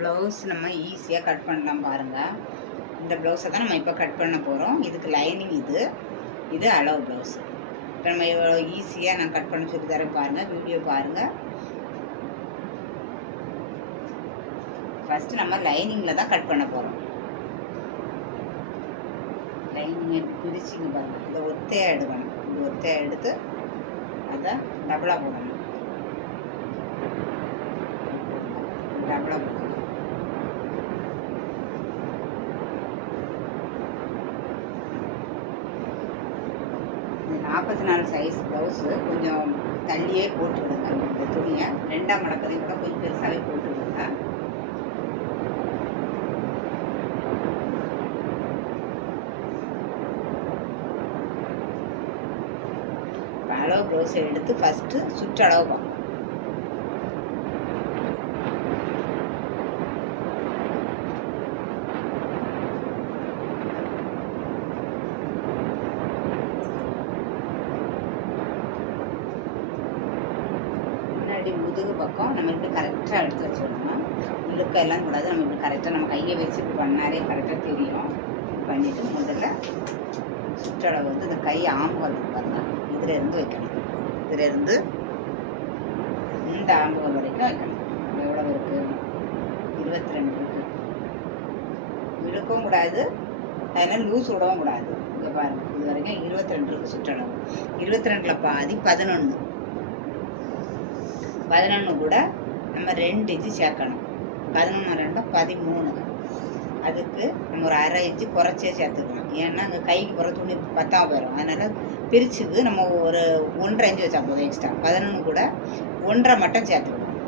Blouse நம்ம ஈஸியாக cut பண்ணலாம் பாருங்கள். இந்த ப்ளவுஸை தான் நம்ம இப்போ கட் பண்ண போகிறோம். இதுக்கு லைனிங் இது அளவு ப்ளவுஸ். இப்போ நம்ம எவ்வளோ ஈஸியாக நான் கட் பண்ண சொல்லி தரேன் பாருங்கள். வீடியோ பாருங்கள். ஃபஸ்ட்டு நம்ம லைனிங்கில் தான் கட் பண்ண போகிறோம். லைனிங்கை பிரிச்சுங்க பாருங்கள். இதை ஒத்தையாக எடுக்கணும். இது ஒத்தையாக எடுத்து அதை டபுளாக போடணும். டபுளாக போடணும். 44 சைஸ் ப்ளவுஸு கொஞ்சம் தள்ளியே போட்டுவிடுங்க. இந்த துணியை 2ஆம் மடக்கதையும் கூட கொஞ்சம் பெருசாகவே போட்டுவிடுங்க. அளவு ப்ளவுஸை எடுத்து ஃபஸ்ட்டு சுற்றளவு பார்க்கணும். முதுகு பக்கம் நம்ம இப்படி கரெக்டாக எடுத்து வச்சுக்கணும். இழுக்க எல்லாம் கூடாது. நம்ம இப்படி கரெக்டாக நம்ம கையை வச்சு இப்படி பண்ணாலே கரெக்டாக தெரியும். பண்ணிவிட்டு முதல்ல சுற்றளவு வந்து இந்த கை ஆம்புகள் பாருங்க, இதில் இருந்து வைக்கணும். இதில் இருந்து இந்த ஆம்புகள் வரைக்கும் வைக்கணும். எவ்வளோ இருக்குது? 22 இருக்குது. இழுக்கவும் கூடாது, அதனால் லூஸ் விடவும் கூடாது. இங்கே பாருங்கள், இது வரைக்கும் 22 இருக்குது சுற்றளவு. 22ல் பாதி 11. 11 கூட நம்ம 2 இன்ச்சு சேர்க்கணும். 11 2 13. அதுக்கு நம்ம ஒரு அரை இன்ச்சு குறைச்சே சேர்த்துக்கலாம். ஏன்னா அங்கே கைக்கு போகிற துணி பத்தாம போயிடும். அதனால் பிரிச்சுக்கு நம்ம ஒரு 1.5 இன்ச்சு வச்சா போதும் எக்ஸ்ட்ரா. 11 கூட 1.5 மட்டும் சேர்த்துக்கணும்.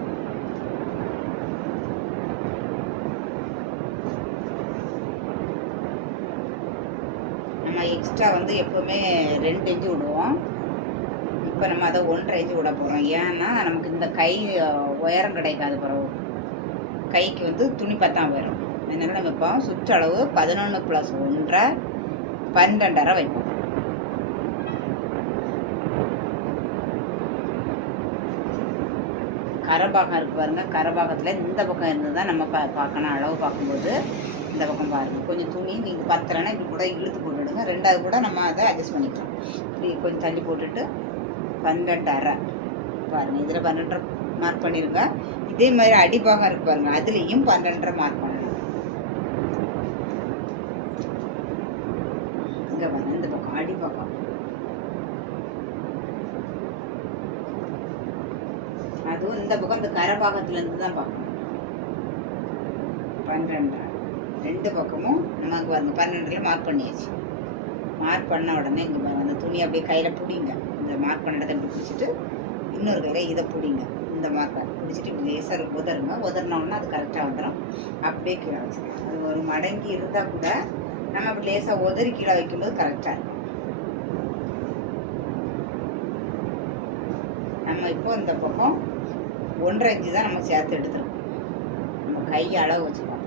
நம்ம எக்ஸ்ட்ரா வந்து எப்போவுமே 2 இன்ச்சு விடுவோம். இப்போ நம்ம அதை 1.5 இன்ச்சு விட போகிறோம். ஏன்னா நமக்கு இந்த கை உயரம் கிடைக்காது. பிறகு கைக்கு வந்து துணி பத்தாம போயிடும். அதனால நம்ம இப்போ சுற்றளவு 11 + 1.5 12.5 வைப்போம். கரபாகம் இருக்குது பாருங்கள். கரபாகத்தில் இந்த பக்கம் இருந்து தான் நம்ம பார்க்கணும். அளவு பார்க்கும்போது இந்த பக்கம் பாருங்கள். கொஞ்சம் துணி நீங்கள் பத்தலைன்னா இப்படி கூட இழுத்து போட்டுவிடுங்க. 2வது கூட நம்ம அதை அட்ஜஸ்ட் பண்ணிக்கலாம். இப்படி கொஞ்சம் தள்ளி போட்டுட்டு 12.5 பாருங்கள். இதில் 12.5 மார்க் பண்ணியிருங்க. இதே மாதிரி அடிபாகம் இருக்கு பாருங்கள், அதுலேயும் 12.5 மார்க் பண்ணணும். இங்கே பாருங்க, இந்த பக்கம் அடிபாகம். அதுவும் இந்த பக்கம் இந்த கரபாகத்துலேருந்து தான் பார்க்கணும். 12.5 2 பக்கமும் நமக்கு பாருங்க 12ல் மார்க் பண்ணியாச்சு. மார்க் பண்ண உடனே இங்கே பாருங்கள், அந்த துணி அப்படியே கையில் பிடிங்க. இந்த மார்க் பண்ண இடத்த இப்படி பிடிச்சிட்டு இன்னொரு கையில் இதை பிடிங்க. இந்த மார்க்கை பிடிச்சிட்டு இப்படி லேசாக உதறினோன்னா அது கரெக்டாக வந்துடும். அப்படியே கீழே வச்சுக்கலாம். அது ஒரு மடங்கி இருந்தால் கூட நம்ம அப்படி லேசாக உதறி கீழே வைக்கும்போது கரெக்டாக இருக்கும். நம்ம இப்போ இந்த பக்கம் 1.5 இன்ச்சு தான் நம்ம சேர்த்து எடுத்துருக்கோம். நம்ம கையை அளவு வச்சு பார்ப்போம்.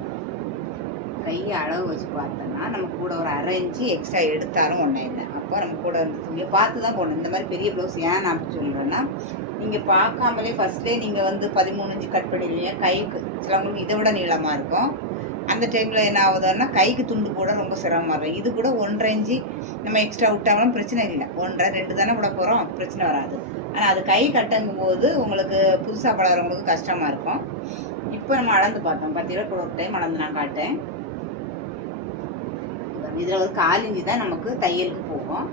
கையை அளவு வச்சு பார்த்தோன்னா நமக்கு கூட ஒரு அரை இன்ச்சு எக்ஸ்ட்ரா எடுத்தாலும் ஒன்றும் இல்லை. அப்போ நம்ம கூட வந்து துணியை பார்த்து தான் போடணும். இந்த மாதிரி பெரிய ப்ளவுஸ் ஏன் நான் அப்படி சொல்கிறேன்னா, நீங்கள் பார்க்காமலே ஃபஸ்ட்லேயே நீங்கள் வந்து 13 இன்ச்சு கட் பண்ணிடுவீங்க. கைக்கு சிலவங்களுக்கு இதை விட நீளமாக இருக்கும். அந்த டைமில் என்ன ஆகுதுன்னா கைக்கு துண்டு போட ரொம்ப சிரமமாக இருக்கும். இது கூட 1.5 இன்ச்சு நம்ம எக்ஸ்ட்ரா விட்டாலும் பிரச்சனை இல்லை. 1.5 2 தானே விட போகிறோம், பிரச்சனை வராது. ஆனால் அது கை கட்டங்கும் போது உங்களுக்கு புதுசாக பழகிறவங்களுக்கு கஷ்டமாக இருக்கும். இப்போ நம்ம அளந்து பார்த்தோம். 10 கூட ஒரு டைம் அளந்து நான் காட்டேன். இதில் ஒரு 1/4 இன்ச்சு தான் நமக்கு தையலுக்கு போகும்.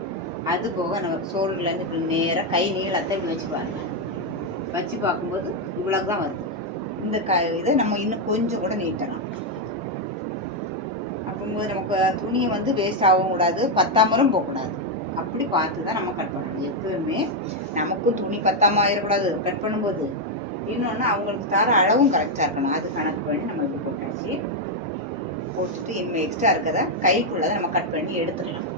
அது போக நம்ம ஷோல்டர்லேருந்து இப்படி நேராக கை நீளத்தை இப்படி வச்சு பாருங்கள். வச்சு பார்க்கும்போது இவ்வளோ தான் வருது. இந்த இதை நம்ம இன்னும் கொஞ்சம் கூட நீட்டலாம். அப்போது நமக்கு துணியை வந்து வேஸ்ட் ஆகவும் கூடாது, பத்தாமலும் போகக்கூடாது. அப்படி பார்த்து தான் நம்ம கட் பண்ணணும். எப்பவுமே நமக்கும் துணி பத்தாமல் ஆயிடக்கூடாது கட் பண்ணும்போது. இன்னொன்று அவங்களுக்கு தர அளவும் கரெக்டாக இருக்கணும். அது கணக்கு பண்ணி நம்ம இப்படி போட்டாச்சு. போட்டுட்டு இன்னும் எக்ஸ்ட்ரா இருக்கதை கைக்குள்ளதை நம்ம கட் பண்ணி எடுத்துடலாம்.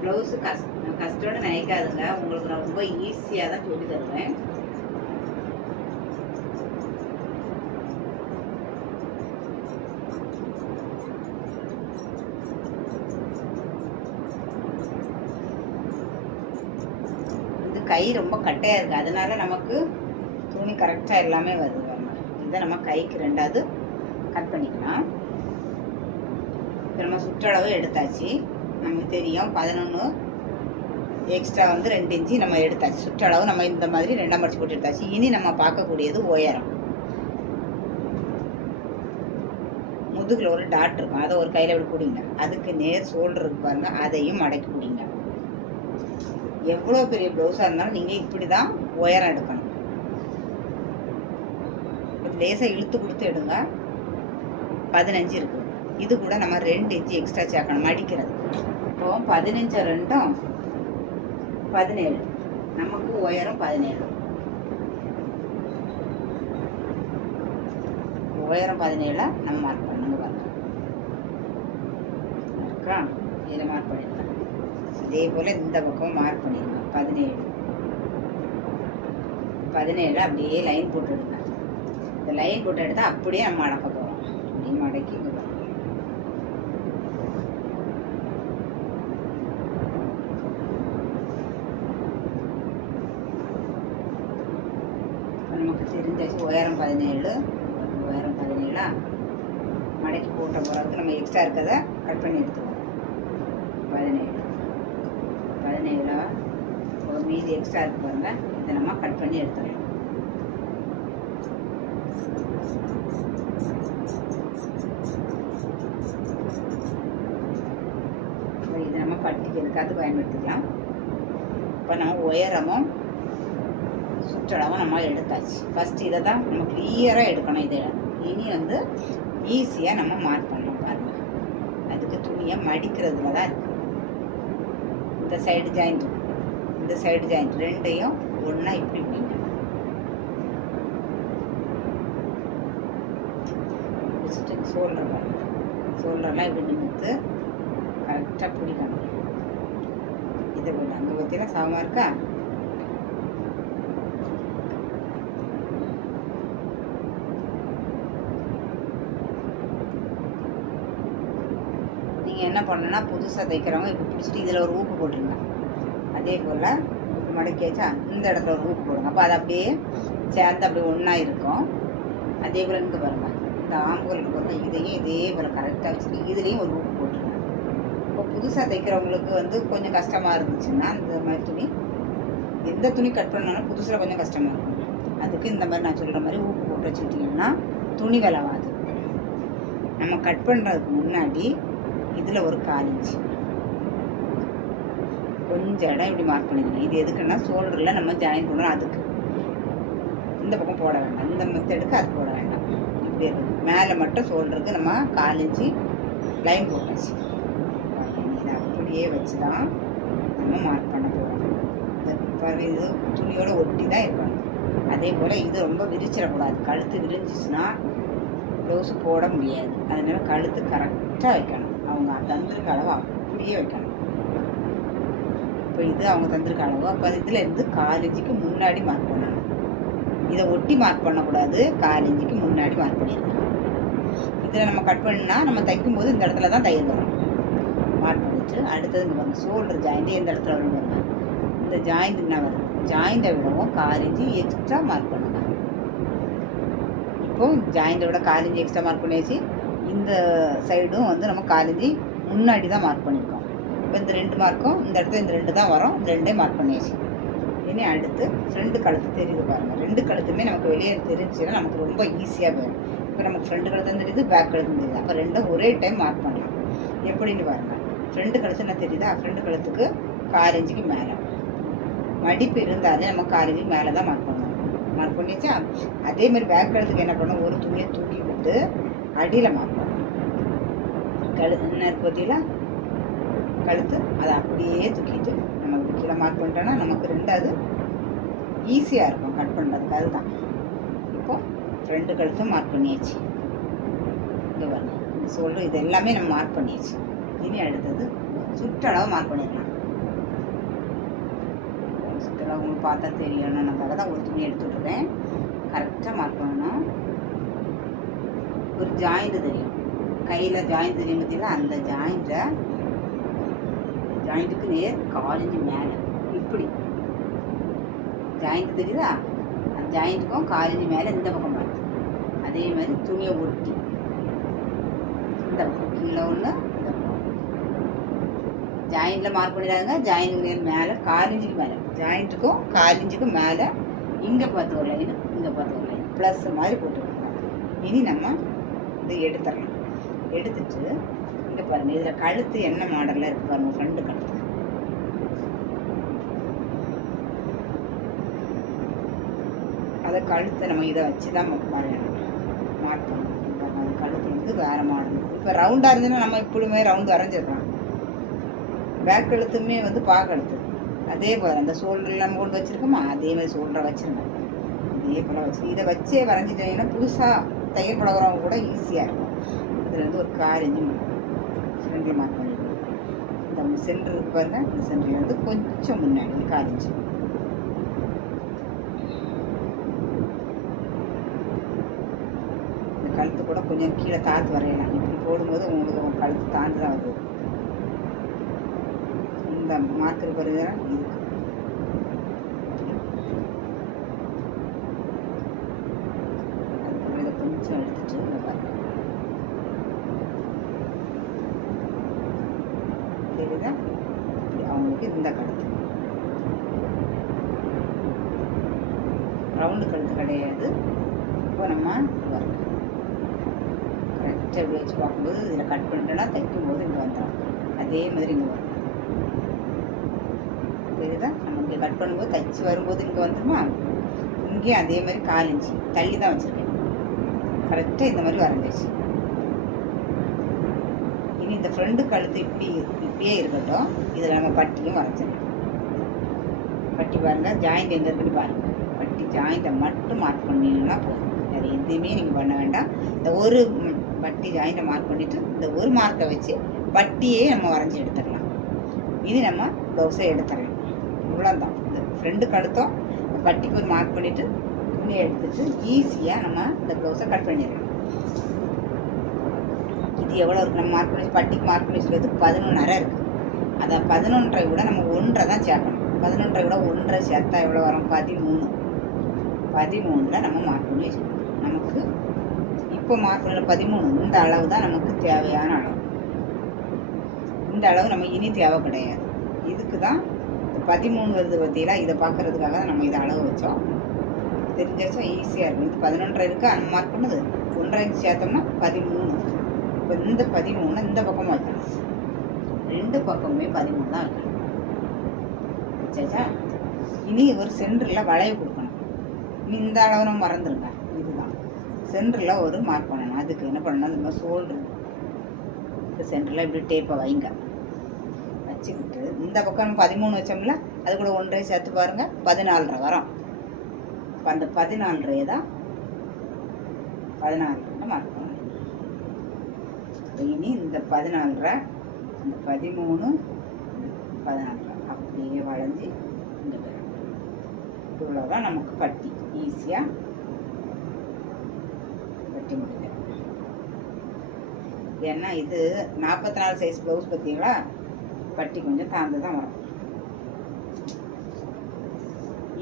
ப்ளவுஸு கஷ்டம்னு நினைக்காதுங்க. உங்களுக்கு நான் ரொம்ப ஈஸியாக தான் சொல்லி தருவேன். கை ரொம்ப கட்டையாக இருக்குது. அதனால நமக்கு துணி கரெக்டாக எல்லாமே வருது. இதை நம்ம கைக்கு ரெண்டாவது கட் பண்ணிக்கலாம். இப்போ நம்ம சுற்றளவு எடுத்தாச்சு. நமக்கு தெரியும் 11 எக்ஸ்ட்ரா வந்து 2 இன்ச்சு நம்ம எடுத்தாச்சு. சுற்றளவு நம்ம இந்த மாதிரி 2ஆம் மடிச்சு போட்டு எடுத்தாச்சு. இனி நம்ம பார்க்கக்கூடியது உயரம். முதுகில் ஒரு டாட் இருக்கும், அதை ஒரு கையில் இப்படி பிடிங்க. அதுக்கு நேர் ஷோல்டர் இருக்கு பாருங்க, அதையும் மடக்கி பிடிங்க. எவ்வளோ பெரிய ப்ளவுஸாக இருந்தாலும் நீங்கள் இப்படி தான் உயரம் எடுக்கணும். லேசாக இழுத்து கொடுத்து எடுங்க. 15 இருக்குது. இது கூட நம்ம 2 இன்ச்சு எக்ஸ்ட்ரா சேர்க்கணும் மடிக்கிறது. இப்போ 15 2ம் 17. நமக்கு உயரம் 17. உயரம் 17 நம்ம மார்க் பண்ணணும் பாருங்க. இருக்கா? இதில் மார்க் பண்ணிடலாம். இதே போல் இந்த பக்கம் மார்க் பண்ணிடலாம். 17 அப்படியே லைன் போட்டுடுங்க. இந்த லைன் போட்டு எடுத்தால் அப்படியே நம்ம மடக்க போகிறோம். அப்படி மடக்கி நமக்கு தெரிஞ்சாச்சு. உயரம் 17. உயரம் 17 மடக்கி போட்ட பிறகு நம்ம எக்ஸ்ட்ரா இருக்கிறத கட் பண்ணி எடுத்துக்கோம். 17 ஒரு மீதி எக்ஸ்ட்ரா இருக்கு பாருங்க, இதை நம்ம கட் பண்ணி எடுத்துடலாம். இதை நம்ம பட்டிக்கு எதுக்காவது பயன்படுத்திக்கலாம். இப்போ நம்ம உயரமும் சுற்றளவும் நம்ம எடுத்தாச்சு. ஃபஸ்ட்டு இதை தான் நம்ம கிளியராக எடுக்கணும். இதை இனி வந்து ஈஸியாக நம்ம மார்க் பண்ணலாம் பாருங்கள். அதுக்கு துணியை மடிக்கிறதுல தான் இருக்குது. இந்த சைடு ஜாயிண்ட், இந்த சைடு ஜாயிண்ட் ரெண்டையும் ஒன்றா இப்படி பிடிங்க. பிடிச்சிட்டு ஷோல்டர் பாருங்க, ஷோல்டர்லாம் இப்படி நிமித்து கரெக்டாக பிடிக்கணும். இதை போல் அங்கே பார்த்தீங்கன்னா சமமாக இருக்கா? நீங்கள் என்ன பண்ணணும்னா புதுசாக தைக்கிறவங்க இப்போ பிடிச்சிட்டு இதில் ஒரு ஊக்கு போட்டுருங்க. அதே போல் மடக்கி வச்சா இந்த இடத்துல ஒரு ஊக்கு போடுங்க. அப்போ அது அப்படியே சேர்ந்து அப்படியே ஒன்றா இருக்கும். அதே போல் இங்கே பாருங்கள், இந்த ஆம்புகளுக்கு பாருங்கள், இதையும் இதே போல் கரெக்டாக வச்சுட்டு இதுலேயும் ஒரு ஊக்கு போட்டுருங்க. இப்போ புதுசாக தைக்கிறவங்களுக்கு வந்து கொஞ்சம் கஷ்டமாக இருந்துச்சுன்னா இந்த மாதிரி துணி, எந்த துணி கட் பண்ணாலும் புதுசில் கொஞ்சம் கஷ்டமாக இருக்கும். அதுக்கு இந்த மாதிரி நான் சொல்கிற மாதிரி ஊக்கு போட்டு வச்சுக்கிட்டிங்கன்னா துணி விலவாது. நம்ம கட் பண்ணுறதுக்கு முன்னாடி இதில் ஒரு 1/4 இன்ச்சு கொஞ்சம் இடம் இப்படி மார்க் பண்ணிக்கணும். இது எதுக்குன்னா ஷோல்டரில் நம்ம ஜாயின் பண்ணணும். அதுக்கு இந்த பக்கம் போட வேண்டாம், இந்த மெத்தடுக்கு அது போட வேண்டாம். இப்படி இருக்குது. மேலே மட்டும் ஷோல்டருக்கு நம்ம 1/4 இன்ச்சு லைன் போட்டாச்சு. இதை அப்படியே வச்சு தான் நம்ம மார்க் பண்ண போகிறோம். இது துணியோட ஒட்டி தான் இருக்கணும். அதே போல் இது ரொம்ப விரிச்சிடக்கூடாது. கழுத்து விரிஞ்சிச்சுன்னா ப்ளவுஸு போட முடியாது. அதனால கழுத்து கரெக்டாக வைக்கணும். அவங்க தந்திருக்க அளவு அப்படியே வைக்கணும். இப்போ இது அவங்க தந்திருக்க அளவு. அப்போ இதில் இருந்து 1/4 இன்ச்சுக்கு முன்னாடி மார்க் பண்ணணும். இதை ஒட்டி மார்க் பண்ணக்கூடாது. 1/4 இன்ச்சுக்கு முன்னாடி மார்க் பண்ணிடணும். இதில் நம்ம கட் பண்ணால் நம்ம தைக்கும்போது இந்த இடத்துல தான் தையல் வரும். மார்க் பண்ணிட்டு அடுத்தது இங்கே பாருங்கள், ஷோல்டர் ஜாயிண்ட்டு எந்த இடத்துல வரும் பாருங்க. இந்த ஜாயிண்ட் என்ன வரும், ஜாயிண்ட்டை விடவும் 1/4 இன்ச்சு எக்ஸ்ட்ரா மார்க் பண்ணுங்க. இப்போது ஜாயிண்ட்டை விட 1/4 இன்ச்சு எக்ஸ்ட்ரா மார்க் பண்ணியாச்சு. இந்த சைடும் வந்து நம்ம 1/4 இன்ச்சு முன்னாடி தான் மார்க் பண்ணியிருக்கோம். இப்போ இந்த 2 மார்க்கும் இந்த இடத்துல இந்த 2 தான் வரும். இந்த 2 மார்க் பண்ணியாச்சு. இனி அடுத்து ஃப்ரண்ட் கழுத்து தெரியுது பாருங்கள். 2 கழுத்துமே நமக்கு வெளியே தெரிஞ்சுன்னா நமக்கு ரொம்ப ஈஸியாக போயிடும். இப்போ நமக்கு ஃப்ரண்ட் கழுத்து தெரியுது, பேக் கழுத்து தெரியுது. அப்போ 2 ஒரே டைம் மார்க் பண்ணலாம். எப்படின்னு பாருங்கள். ஃப்ரண்ட் கழுத்து என்ன தெரியுதா, ஃப்ரண்ட் கழுத்துக்கு 1/4 இன்ச்சுக்கு மேலே மடிப்பு இருந்தாலே நம்ம 1/4 இன்ச்சுக்கு மேலே தான் மார்க் பண்ணணும். மார்க் பண்ணிச்சா. அதேமாதிரி பேக் கழுத்துக்கு என்ன பண்ணணும், ஒரு துணியை தூக்கி விட்டு அடியில் மார்க் பண்ணணும். கழுத்து என்ன இருக்கு பார்த்தீங்களா, கழுத்து அதை அப்படியே தூக்கிட்டு நம்ம கீழே மார்க் பண்ணிட்டோன்னா நமக்கு 2வது ஈஸியாக இருக்கும் கட் பண்ணுறதுக்கு. அதுதான் இப்போ ஃப்ரண்ட் கழுத்தும் மார்க் பண்ணியாச்சு. இங்கே பாருங்க, இந்த ஷோல்டர் இது எல்லாமே நம்ம மார்க் பண்ணியாச்சு. இனி அடுத்தது சுற்றளவு மார்க் பண்ணிடலாம். சுற்றளவு உங்களுக்கு பார்த்தா தெரியணும்னாக்காக தான் ஒரு துணி எடுத்துட்ருக்கேன். கரெக்டாக மார்க் பண்ணணும். ஒரு ஜாயிண்ட் தெரியும், கையில் ஜாயிண்ட் தெரியும் பார்த்தீங்களா, அந்த ஜாயிண்ட்டுக்கு நேர் 1/4 இன்ச்சு மேலே இப்படி ஜாயிண்ட் தெரியுதா, அந்த ஜாயிண்ட்டுக்கும் 1/4 இன்ச்சு மேலே இந்த பக்கம் பார்த்து அதே மாதிரி துணியை ஒட்டி இந்த பக்கம் கீழே ஒன்று, இந்த ஜாயிண்டில் மார்க் பண்ணிடாங்க. ஜாயிண்ட்டுக்கு மேலே 4 இன்ச்சுக்கு மேலே, ஜாயிண்ட்டுக்கும் 4 இன்ச்சுக்கும் மேலே இங்கே பார்த்து ஒரு லைனு, இங்கே பார்த்து ஒரு லைன் ப்ளஸ் மாதிரி போட்டுருக்கோம். இனி நம்ம இதை எடுத்துடலாம். எடுத்துட்டு இங்கே பாருங்கள், இதில் கழுத்து என்ன மாடலில் இருக்குது பாருங்கள், ஃப்ரண்ட் கழுத்து. அதை கழுத்தை நம்ம இதை வச்சு தான் வரையணும், மார்க் பண்ணணும். அது கழுத்து வந்து வேறு மாடல். இப்போ ரவுண்டாக இருந்துன்னா நம்ம இப்படியுமே ரவுண்டு வரைஞ்சிடலாம். பேக் கழுத்துமே வந்து கழுத்து அதே போல் அந்த ஷோல்டரில் நம்ம கொண்டு வச்சுருக்கோமா, அதே மாதிரி ஷோல்டரை வச்சுருங்க. இதே போல் வச்சு இதை வச்சே வரைஞ்சிட்டீங்கன்னா புதுசாக தையல் பழகிறவங்க கூட ஈஸியாக இருக்கும். இதில் வந்து ஒரு 4 இன்ச்சு ஃப்ரண்டில் மார்க் பண்ணிடுவோம். இந்த சென்டர் இருக்கு பாருங்கள், இந்த சென்டரில் வந்து கொஞ்சம் முன்னாடி 4 இன்ச்சு. இந்த கழுத்து கூட கொஞ்சம் கீழே தாத்து வரையலாம். இப்படி போடும்போது உங்களுக்கு கழுத்து தாண்டி தான் வருது. இந்த மார்க்கர் பாருங்க, இது இதை கொஞ்சம் எடுத்துட்டு பாருங்க, தெரியுதா? அவங்களுக்கு இந்த கழுத்து ரவுண்டு கழுத்து கிடையாது. இப்போ நம்ம கரெக்டாக இப்படி வச்சு பார்க்கும்போது இதில் கட் பண்ணிட்டோன்னா தைக்கும் போது இங்கே வந்துடும். அதே மாதிரி இங்கே வரும். தெரியுதா? நம்ம இங்கே கட் பண்ணும்போது தைச்சி வரும்போது இங்கே வந்துடுமா, இங்கேயும் அதே மாதிரி 4 இன்ச்சு தள்ளி தான் வச்சுருக்கேன். கரெக்டாக இந்த மாதிரி வரைஞ்சிச்சு. இனி இந்த ஃப்ரண்ட் கழுத்து இப்படியே இருக்கட்டும். இதில் நம்ம பட்டியும் வரைஞ்சிடலாம். பட்டி பாருங்கள், ஜாயிண்ட் எங்கே இருக்குன்னு பாருங்கள். பட்டி ஜாயிண்ட்டை மட்டும் மார்க் பண்ணிங்கன்னா போதும், வேறு எதுவுமே நீங்கள் பண்ண வேண்டாம். இந்த ஒரு பட்டி ஜாயிண்ட்டை மார்க் பண்ணிவிட்டு இந்த ஒரு மார்க்கை வச்சு பட்டியே நம்ம வரைஞ்சி எடுத்துடலாம். இனி நம்ம ப்ளவுஸை எடுத்துடலாம். இவ்வளோதான். இந்த ஃப்ரெண்டு கழுத்தம் பட்டிக்கு ஒரு மார்க் பண்ணிவிட்டு துணியை எடுத்துட்டு ஈஸியாக நம்ம இந்த ப்ளவுஸை கட் பண்ணிடலாம். இது எவ்வளோ இருக்குது நம்ம மார்க் பண்ணி பட்டிக்கு மார்க் பண்ணி வச்சுக்கிறது 11.5 இருக்குது. அதை 11.5 கூட நம்ம 1.5 தான் சேர்க்கணும். 11.5 கூட 1.5 சேர்த்தா எவ்வளோ வரும்? 13. 13ல் நம்ம மார்க் பண்ணி வச்சுக்கணும். நமக்கு இப்போ மார்க் பண்ணல 13. இந்த அளவு தான் நமக்கு தேவையான அளவு. இந்த அளவு நம்ம இனி தேவை கிடையாது. இதுக்கு தான் 13 வருது பார்த்தீங்களா, இதை பார்க்குறதுக்காக தான் நம்ம இதை அளவு வச்சோம். தெரிஞ்சாச்சா ஈஸியாக இருக்கும். இது 11.5 இருக்குது, அந்த மார்க் பண்ணது 1.5 சேர்த்தோம்னா 13. இப்போ இந்த 13 இந்த பக்கமாக வைக்கணும். 2 பக்கமுமே 13 தான் வைக்கணும். வச்சாச்சா? இனி ஒரு சென்டரில் வளைவு கொடுக்கணும். இனி இந்த அளவு நம்ம மறந்துடுங்க. இதுதான் சென்டரில் ஒரு மார்க் பண்ணணும். அதுக்கு என்ன பண்ணணும், இந்த ஷோல்டர் இந்த சென்டரில் இப்படி டேப்பை வைங்க. வச்சுக்கிட்டு இந்த பக்கம் 13 வச்சோம்ல, அது கூட 1.5 சேர்த்து பாருங்கள், 14.5 வரும். இப்போ அந்த 14.5 தான் 14 மார்க் பண்ணணும். இனி இந்த 14.5 இந்த 13 14 அப்படியே வளைஞ்சி இந்த இவ்வளோதான் நமக்கு பட்டி. ஈஸியாக பட்டி முடியும். ஏன்னா இது 44 சைஸ் ப்ளவுஸ் பார்த்தீங்களா, பட்டி கொஞ்சம் தாழ்ந்து தான் வரும்.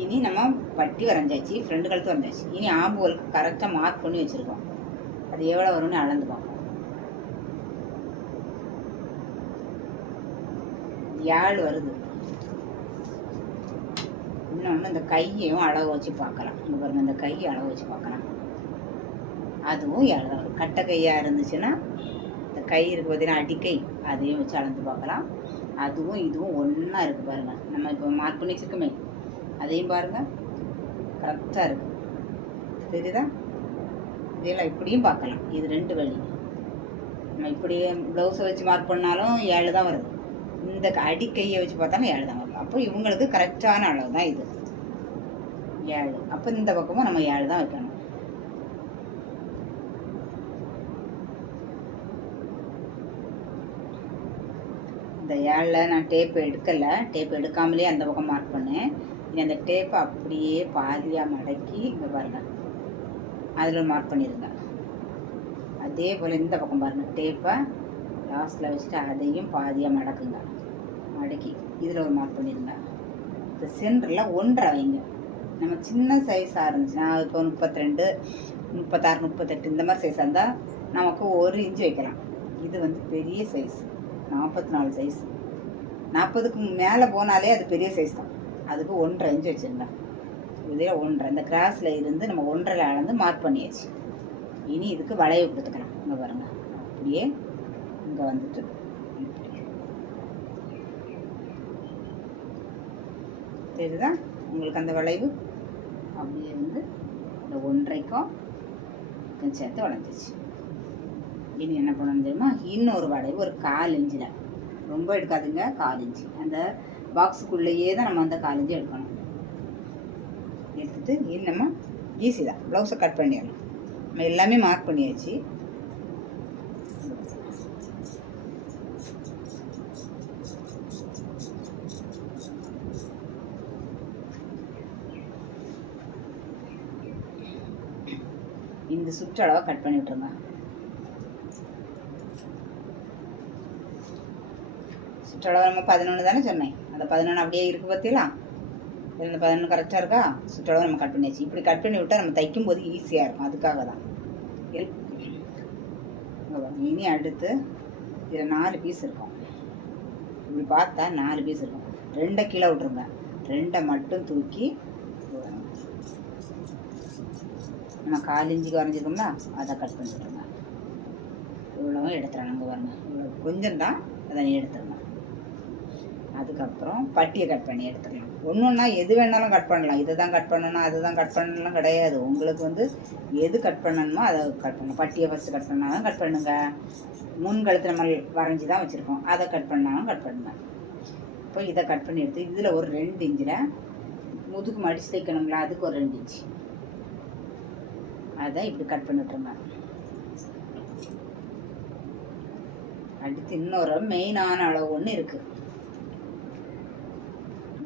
இனி நம்ம பட்டி வரைஞ்சாச்சு, ஃப்ரெண்டு கழுத்து வரைஞ்சாச்சு. இனி ஆம்புகளுக்கு கரெக்டாக மார்க் பண்ணி வச்சுருக்கோம். அது எவ்வளோ வரும்னு அளந்து பார்ப்போம். 7 வருது. இன்னொன்று இந்த கையையும் அளவு வச்சு பார்க்கலாம். இங்கே பாருங்கள், இந்த கையை அளவு வச்சு பார்க்கலாம். அதுவும் 7 தான் வரும். கட்டை கையாக இருந்துச்சுன்னா இந்த கை இருக்குது பார்த்தீங்கன்னா, அடிக்கை, அதையும் வச்சு அளந்து பார்க்கலாம். அதுவும் இதுவும் ஒன்றா இருக்குது பாருங்கள். நம்ம இப்போ மார்க் பண்ணி வச்சுருக்கோமே, அதையும் பாருங்கள் கரெக்டாக இருக்குது. தெரியுதா? இதெல்லாம் இப்படியும் பார்க்கலாம். இது 2 வழி. நம்ம இப்படியே ப்ளவுஸை வச்சு மார்க் பண்ணாலும் 7 தான் வருது. இந்த அடிக்கையை வச்சு பார்த்தாலும் 7 தான் வரும். அப்போ இவங்களுக்கு கரெக்டான அளவு தான் இது 7. அப்போ இந்த பக்கமும் நம்ம 7 தான் வைக்கணும். இந்த 7ல் நான் டேப் எடுக்கலை. டேப் எடுக்காமலே அந்த பக்கம் மார்க் பண்ணேன். இனி அந்த டேப்பை அப்படியே பாதியாக மடக்கி இங்கே பாருங்கள், அதில் மார்க் பண்ணிடுங்க. அதே போல் இந்த பக்கம் பாருங்கள், டேப்பை லாஸ்ட்டில் வச்சுட்டு அதையும் பாதியாக மடக்குங்க. மடக்கி இதில் ஒரு மார்க் பண்ணிடுங்க. இந்த சென்டரில் 1.5 வைங்க. நம்ம சின்ன சைஸாக இருந்துச்சுன்னா இப்போ 32 36 38 இந்த மாதிரி சைஸாக இருந்தால் நமக்கு 1 இன்ச்சு வைக்கலாம். இது வந்து பெரிய சைஸ் 44 சைஸ். 40க்கு மேலே போனாலே அது பெரிய சைஸ் தான். அதுக்கு 1.5 இன்ச்சு வச்சுருங்க. இதில் 1.5 இந்த கிராஸில் இருந்து நம்ம 1.5 அளந்து மார்க் பண்ணியாச்சு. இனி இதுக்கு வளைவு கொடுத்துக்கலாம். இங்கே பாருங்கள், அப்படியே இங்கே வந்துட்டு தெரியுதா உங்களுக்கு அந்த வளைவு? அப்படியே வந்து இந்த 1.5க்கும் சேர்த்து வளைஞ்சிச்சு. இனி என்ன பண்ணணும் தெரியுமா? இன்னொரு வளைவு ஒரு 1/4 இன்ச்சில், ரொம்ப எடுக்காதுங்க, 1/4 இன்ச்சு. அந்த பாக்ஸுக்குள்ளேயே தான் நம்ம அந்த 1/4 இன்ச்சு எடுக்கணும். எடுத்துட்டு இது நம்ம ஈஸி தான், ப்ளவுஸை கட் பண்ணிடலாம். நம்ம எல்லாமே மார்க் பண்ணியாச்சு. இந்த சுற்றளவை கட் பண்ணி விட்டுருங்க. சுற்றளவு நம்ம 11 தானே சொன்னேன், அந்த 11 அப்படியே இருக்குது பார்த்தீங்களா? இந்த 11 கரெக்டாக இருக்கா? சுற்றளவு நம்ம கட் பண்ணியாச்சு. இப்படி கட் பண்ணி விட்டால் நம்ம தைக்கும் போது ஈஸியாக இருக்கும், அதுக்காக தான். இனி அடுத்து இதில் 4 பீஸ் இருக்கும். இப்படி பார்த்தா 4 பீஸ் இருக்கும். 2 கீழே விட்டுருங்க, 2 மட்டும் தூக்கி நம்ம 1/4 இன்ச்சுக்கு வரைஞ்சிருக்கோம்னா அதை கட் பண்ணிவிட்டுருங்க. இவ்வளவும் எடுத்துடலாம். அங்கே பாருங்க, இவ்வளோ கொஞ்சம் தான், அதை எடுத்துடணும். அதுக்கப்புறம் பட்டியை கட் பண்ணி எடுத்துக்கலாம். ஒன்று ஒன்றா எது வேணாலும் கட் பண்ணலாம். இதை தான் கட் பண்ணணும், அதை தான் கட் பண்ணலாம் கிடையாது. உங்களுக்கு வந்து எது கட் பண்ணணுமோ அதை கட் பண்ணணும். பட்டியை ஃபஸ்ட்டு கட் பண்ணாலும் கட் பண்ணுங்க. முன்கழுத்து நம்ம வரைஞ்சி தான் வச்சுருக்கோம், அதை கட் பண்ணாலும் கட் பண்ணுங்க. இப்போ இதை கட் பண்ணி எடுத்து இதில் ஒரு 2 இன்ச்சில் முதுகு மடித்து தைக்கணுங்களா, அதுக்கு ஒரு 2 இன்ச்சு அதை இப்படி கட் பண்ணிட்டுருங்க. அடுத்து இன்னொரு மெயினான அளவு ஒன்று இருக்குது,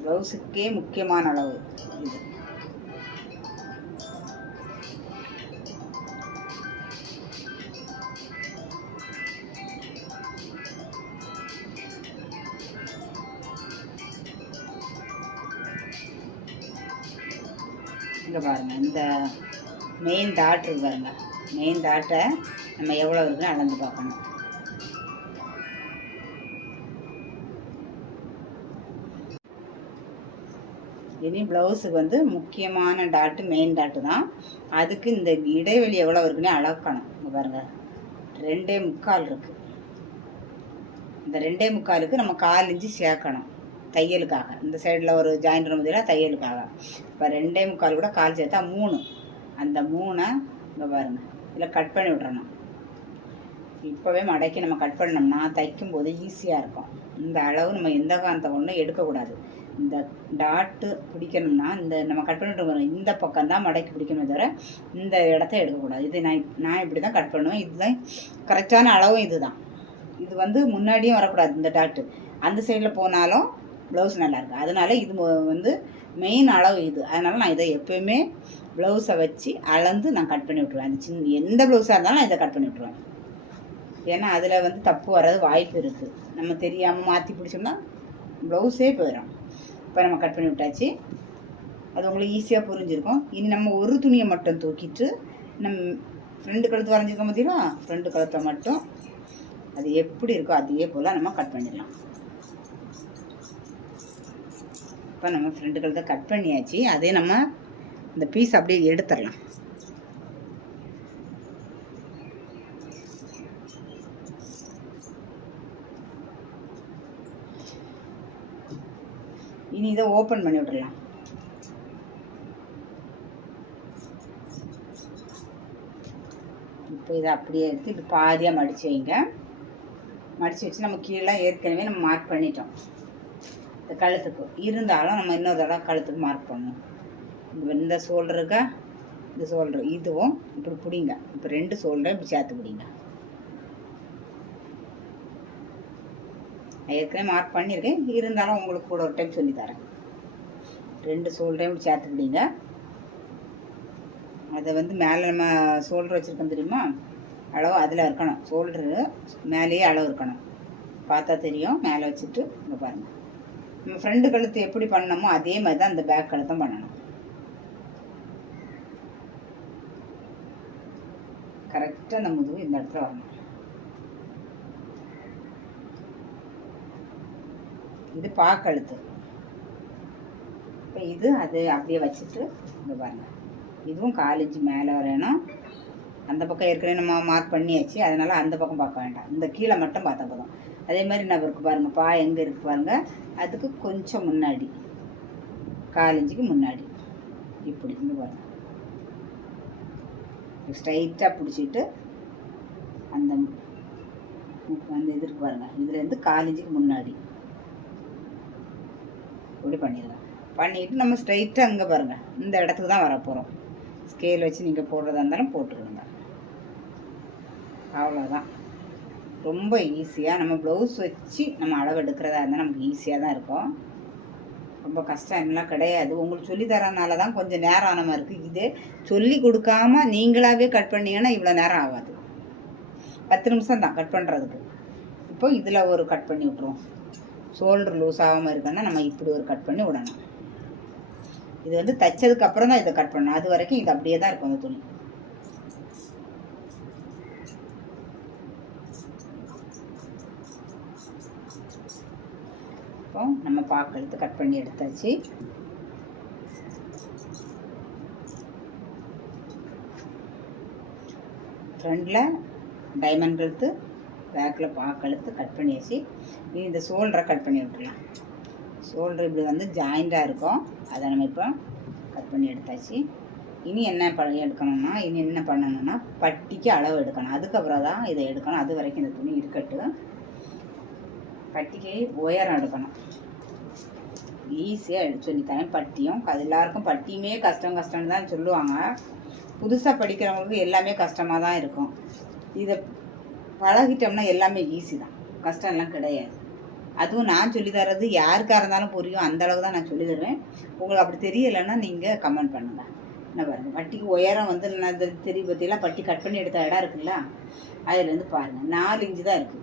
ப்ளவுஸுக்கே முக்கியமான அளவு இது. இங்கே பாருங்கள், இந்த மெயின் டாட் இருக்கு பாருங்க, மெயின் டாட்டை நம்ம எவ்வளோ இருக்குன்னு அளந்து பார்க்கணும். இனி ப்ளவுஸுக்கு வந்து முக்கியமான டாட்டு மெயின் டாட்டு தான். அதுக்கு இந்த இடைவெளி எவ்வளோ இருக்குன்னே அளக்கணும். இங்கே பாருங்கள், 2.25 இருக்குது. இந்த 2.25க்கு நம்ம 1/4 இன்ச்சு சேர்க்கணும் தையலுக்காக. இந்த சைடில் ஒரு ஜாயிண்ட் முடியல தையலுக்காக. இப்போ 2.25 கூட 1/4 சேர்த்தா 3. அந்த 3 இங்கே பாருங்கள், இதில் கட் பண்ணி விட்றணும். இப்போவே மடக்கி நம்ம கட் பண்ணோம்னா தைக்கும்போது ஈஸியாக இருக்கும். இந்த அளவு நம்ம எந்த காரணத்தை ஒன்றும் எடுக்கக்கூடாது. இந்த டாட்டு பிடிக்கணும்னா இந்த நம்ம கட் பண்ணிட்டு வரோம், இந்த பக்கம் தான் மடக்கி பிடிக்கணுமே தவிர இந்த இடத்த எடுக்கக்கூடாது. இது நான் இப்படி தான் கட் பண்ணுவேன். இதுதான் கரெக்டான அளவும் இது தான். இது வந்து முன்னாடியும் வரக்கூடாது இந்த டாட்டு, அந்த சைடில் போனாலும் ப்ளவுஸ் நல்லாயிருக்கு. அதனால் இது வந்து மெயின் அளவு இது. அதனால் நான் இதை எப்போயுமே ப்ளவுஸை வச்சு அளந்து நான் கட் பண்ணி விட்ருவேன். அது சின்ன எந்த ப்ளவுஸாக இருந்தாலும் நான் இதை கட் பண்ணி விட்ருவேன். ஏன்னா அதில் வந்து தப்பு வர்றது வாய்ப்பு இருக்குது. நம்ம தெரியாமல் மாற்றி பிடிச்சோம்னா ப்ளவுஸே போயிடும். இப்போ நம்ம கட் பண்ணி விட்டாச்சு. அது உங்களுக்கு ஈஸியாக புரிஞ்சிருக்கும். இனி நம்ம ஒரு துணியை மட்டும் தூக்கிட்டு நம்ம 2 கழுத்து வரைஞ்சிருக்கோம் பார்த்தீங்களா, 2 கழுத்தை மட்டும் அது எப்படி இருக்கோ அதே போல் நம்ம கட் பண்ணிடலாம். இப்போ நம்ம 2 கழுத்தை கட் பண்ணியாச்சு. அதே நம்ம இந்த பீஸ் அப்படியே எடுத்துடலாம். இனி இதை ஓப்பன் பண்ணி விட்டுடலாம். இப்போ இதை அப்படியே எடுத்து இது பாதியாக மடித்து வைங்க. மடித்து வச்சு நம்ம கீழே ஏற்கனவே நம்ம மார்க் பண்ணிட்டோம் இந்த கழுத்துக்கு. இருந்தாலும் நம்ம இன்னொரு தடவை கழுத்துக்கு மார்க் பண்ணணும். இந்த ஷோல்டருக்கா, இந்த ஷோல்டர் இதுவும் இப்படி பிடிங்க. இப்போ 2 ஷோல்டரை இப்படி சேர்த்து பிடிங்க. ஏற்கனவே மார்க் பண்ணியிருக்கேன், இருந்தாலும் உங்களுக்கு கூட ஒரு டைம் சொல்லித்தரேன். 2 ஷோல்டரையும் இப்படி சேர்த்து பிடிங்க. அதை வந்து மேலே நம்ம ஷோல்டர் வச்சுருக்கோம் தெரியுமா, அளவு அதில் இருக்கணும். ஷோல்டரு மேலேயே அளவு இருக்கணும். பார்த்தா தெரியும். மேலே வச்சுட்டு இங்கே பாருங்கள், நம்ம ஃப்ரண்ட் கழுத்து எப்படி பண்ணணுமோ அதே மாதிரி தான் இந்த பேக் கழுத்தும் பண்ணணும். கரெக்டாக அந்த முதுகு இந்த இடத்துல வரணும். இது பாக்கழுத்து. இப்போ இது அது அப்படியே வச்சுட்டு இங்கே பாருங்கள், இதுவும் 1/4 இன்ச்சு மேலே வரணும். அந்த பக்கம் ஏற்கனவே நம்ம மார்க் பண்ணியாச்சு, அதனால் அந்த பக்கம் பார்க்க வேண்டாம், இந்த கீழே மட்டும் பார்த்தா போதும். அதே மாதிரி நான் இருக்குது பாருங்கள், பா எங்கே இருக்குது பாருங்கள், அதுக்கு கொஞ்சம் முன்னாடி 1/4 இன்ச்சுக்கு முன்னாடி இப்படி இங்கே பாருங்கள், ஸ்ட்ரைட்டாக பிடிச்சிட்டு அந்த அந்த இது இருக்கு பாருங்கள், இதுலேருந்து 1/4 இன்ச்சுக்கு முன்னாடி இப்படி பண்ணிடுங்க. பண்ணிவிட்டு நம்ம ஸ்ட்ரைட்டாக அங்கே பாருங்கள், இந்த இடத்துக்கு தான் வரப்போகிறோம். ஸ்கேல் வச்சு நீங்கள் போடுறதா இருந்தாலும் போட்டுக்கிடுங்க. அவ்வளோதான். ரொம்ப ஈஸியாக நம்ம ப்ளவுஸ் வச்சு நம்ம அளவு எடுக்கிறதா இருந்தால் நமக்கு ஈஸியாக தான் இருக்கும். ரொம்ப கஷ்டம் எல்லாம் கிடையாது. உங்களுக்கு சொல்லி தரனால தான் கொஞ்சம் நேரம் ஆன மாதிரி இருக்குது. இதே சொல்லி கொடுக்காம நீங்களாகவே கட் பண்ணிங்கன்னா இவ்வளோ நேரம் ஆகாது. 10 நிமிஷம் தான் கட் பண்ணுறதுக்கு. இப்போ இதில் ஒரு கட் பண்ணி விட்ருவோம். ஷோல்டர் லூஸ் ஆகாமல் இருக்குன்னா நம்ம இப்படி ஒரு கட் பண்ணி விடணும். இது வந்து தைச்சதுக்கு அப்புறம் தான் இதை கட் பண்ணணும். அது வரைக்கும் இது அப்படியே தான் இருக்கும் அந்த துணி. இப்போ நம்ம பாக்கெழுத்து கட் பண்ணி எடுத்தாச்சு. ஃப்ரண்டில் டைமண்ட் கழுத்து, பேக்கில் பாக்கெழுத்து கட் பண்ணியாச்சு. இனி இந்த ஷோல்டரை கட் பண்ணி விட்டுடலாம். ஷோல்டர் இப்படி வந்து ஜாயிண்டாக இருக்கும், அதை நம்ம இப்போ கட் பண்ணி எடுத்தாச்சு. இனி என்ன எடுக்கணும்னா, இனி என்ன பண்ணணும்னா பட்டிக்கு அளவு எடுக்கணும். அதுக்கப்புறம் தான் இதை எடுக்கணும். அது வரைக்கும் இந்த துணி இருக்கட்டும். பட்டிக்கு உயரம் எடுக்கணும். ஈஸியாக சொல்லித்தரேன். பட்டியும் அது எல்லாருக்கும் பட்டியுமே கஷ்டம்னு தான் சொல்லுவாங்க. புதுசாக படிக்கிறவங்களுக்கு எல்லாமே கஷ்டமாக தான் இருக்கும். இதை பழகிட்டோம்னா எல்லாமே ஈஸி தான், கஷ்டம்லாம் கிடையாது. அதுவும் நான் சொல்லித்தரது யாருக்காக இருந்தாலும் புரியும், அந்தளவு தான் நான் சொல்லி தருவேன். உங்களுக்கு அப்படி தெரியலைன்னா நீங்கள் கமெண்ட் பண்ணுங்கள். என்ன பாருங்கள், பட்டிக்கு உயரம் வந்து நான் தெரிய பற்றிலாம் பட்டி கட் பண்ணி எடுத்த இடம் இருக்குல்ல, அதுலேருந்து பாருங்கள் 4 இன்ச்சு தான் இருக்குது.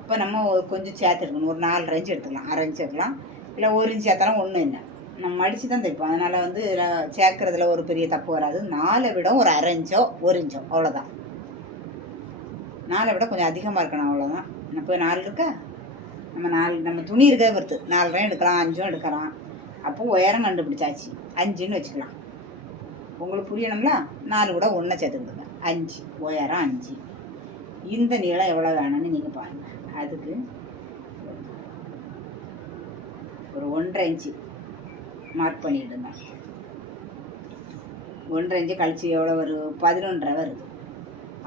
இப்போ நம்ம கொஞ்சம் சேர்த்து எடுக்கணும். ஒரு 4.5 இன்ச்சு எடுத்துக்கலாம், 1/2 இன்ச்சு எடுக்கலாம், இல்லை 1 இன்ச்சு சேர்த்தாலும் ஒன்றும் இல்லை. நம்ம மடித்து தான் தைப்போம், அதனால் வந்து சேர்க்குறதுல ஒரு பெரிய தப்பு வராது. 4 விட ஒரு 1/2 இன்ச்சோ 1 இன்ச்சோ அவ்வளோதான். 4 விட கொஞ்சம் அதிகமாக இருக்கணும், அவ்வளோதான். இப்போ 4 இருக்கா, நம்ம துணி இருக்கிறத பொறுத்து 4.5 எடுக்கலாம், 5 எடுக்கலாம். அப்போ உயரம் கண்டுபிடிச்சாச்சு, 5ன்னு வச்சுக்கலாம். உங்களுக்கு புரியணுங்களா? 4 கூட 1 சேர்த்துக்கிட்டுங்க, 5 உயரம் 5. இந்த நீளம் எவ்வளோ வேணும்னு நீங்கள் பாருங்கள். அதுக்கு ஒரு 1.5 இன்ச்சு மார்க் பண்ணிவிடுங்க. 1.5 இன்ச்சு கழிச்சு எவ்வளோ வரும்? 11.5 வருது.